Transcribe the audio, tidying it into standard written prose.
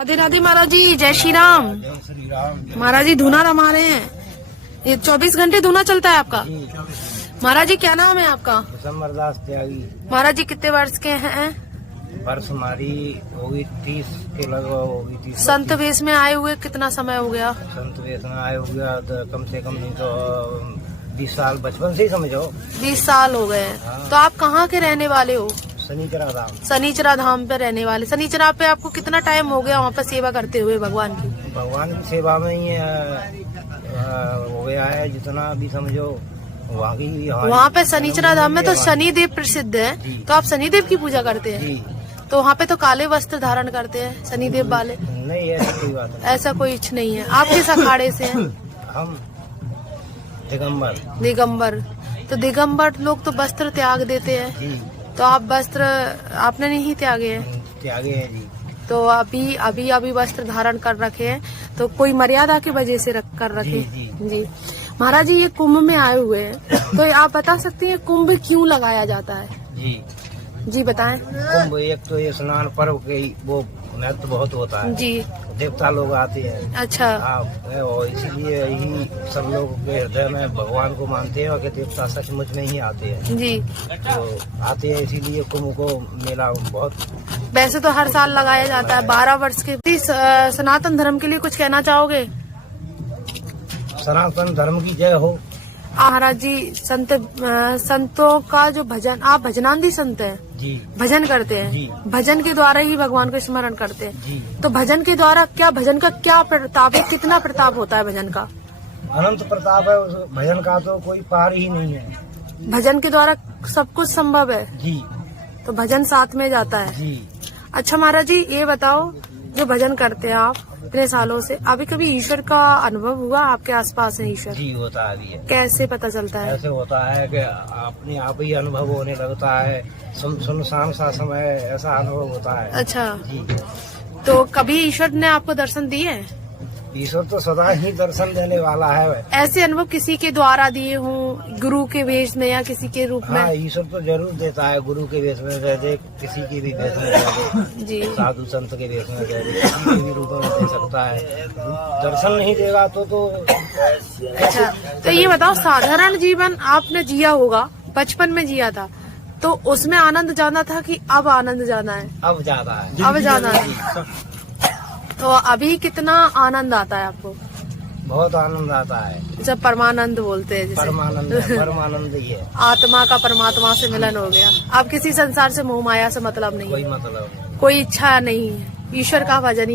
राधे राधे महाराज जी, जय श्री राम। महाराज जी धुना रमा रहे हैं, ये 24 घंटे धुना चलता है आपका? महाराज जी क्या नाम है आपका? समरदास त्यागी। महाराज जी कितने वर्ष के हैं? वर्ष हमारी होगी 30 के लगभग होगी। 30 संत वेश में आए हुए कितना समय हो गया? संत वेश में आए हो गया तो कम से कम नहीं तो 20 साल, बचपन से ही समझो 20 साल हो गए। हाँ। तो आप कहाँ के रहने वाले हो? शनिचरा धाम। शनिचरा धाम पे रहने वाले। शनिचरा पे आपको कितना टाइम हो गया वहाँ पे सेवा करते हुए भगवान की? भगवान की सेवा में ही हो गया है जितना भी समझो वहाँ पे शनिचरा धाम में तो शनिदेव प्रसिद्ध है, तो आप शनिदेव की पूजा करते हैं? जी। तो वहाँ पे तो काले वस्त्र धारण करते हैं शनिदेव वाले? नहीं, ऐसी कोई बात नहीं। ऐसा कोई इच्छ नहीं है। आप किस अखाड़े से हैं? हम दिगंबर। दिगंबर। तो दिगंबर लोग तो वस्त्र त्याग देते हैं, जी। तो आप वस्त्र आपने नहीं त्यागे हैं? त्यागे हैं जी। तो अभी वस्त्र धारण कर रखे हैं, तो कोई मर्यादा की वजह से रख कर रखे? जी। जी। महाराज जी ये कुंभ में आए हुए हैं, तो आप बता सकते हैं कुंभ क्यों लगाया जाता है? जी जी बताएं। कुंभ एक तो ये स्नान पर्व के वो महत्व बहुत होता है जी। देवता लोग आते हैं। अच्छा। हाँ, और इसीलिए यही सब लोग के हृदय में भगवान को मानते हैं और कि देवता सचमुच में ही आते हैं। जी। तो आते हैं इसीलिए कुंभ को मेला बहुत। वैसे तो हर साल लगाया जाता है 12 वर्ष के। सनातन धर्म के लिए कुछ कहना चाहोगे? सनातन धर्म की जय हो। महाराज जी संतों का जो भजन, आप भजनांधी संत हैं? जी। भजन करते हैं? जी। भजन के द्वारा ही भगवान को स्मरण करते हैं? जी। तो भजन के द्वारा क्या, भजन का क्या प्रताप है, कितना प्रताप होता है भजन का? अनंत प्रताप है उस भजन का, तो कोई पार ही नहीं है। भजन के द्वारा सब कुछ संभव है। जी। तो भजन साथ में जाता है। जी। अच्छा महाराज जी ये बताओ, जो भजन करते हैं आप इतने सालों से, अभी कभी ईश्वर का अनुभव हुआ? आपके आसपास है ईश्वर? जी होता है अभी। कैसे पता चलता है? ऐसे होता है कि अपने आप ही अनुभव होने लगता है, सुनसान सा समय ऐसा अनुभव होता है। अच्छा। जी। तो कभी ईश्वर ने आपको दर्शन दिए? ईश्वर तो सदा ही दर्शन देने वाला है। ऐसे अनुभव किसी के द्वारा दिए हों, गुरु के वेश में या किसी के रूप में? हाँ, ईश्वर तो जरूर देता है, गुरु के वेश में दे दे, किसी के भी वेश में दे दे, जी। साधु संत के वेश में दे दे, किसी के भी रूप में दे सकता है। दर्शन नहीं देगा तो अच्छा। तो ये बताओ, साधारण जीवन आपने जिया होगा, बचपन में जिया था, तो उसमें आनंद जाना था कि अब आनंद जाना है? अब ज्यादा है। अब जाना है। तो अभी कितना आनंद आता है आपको? बहुत आनंद आता है। जब परमानंद बोलते हैं जैसे। परमानंद ही है। आत्मा का परमात्मा से मिलन हो गया। अब किसी संसार से मोह माया से मतलब नहीं, कोई मतलब नहीं। कोई इच्छा नहीं है, ईश्वर का भजन ही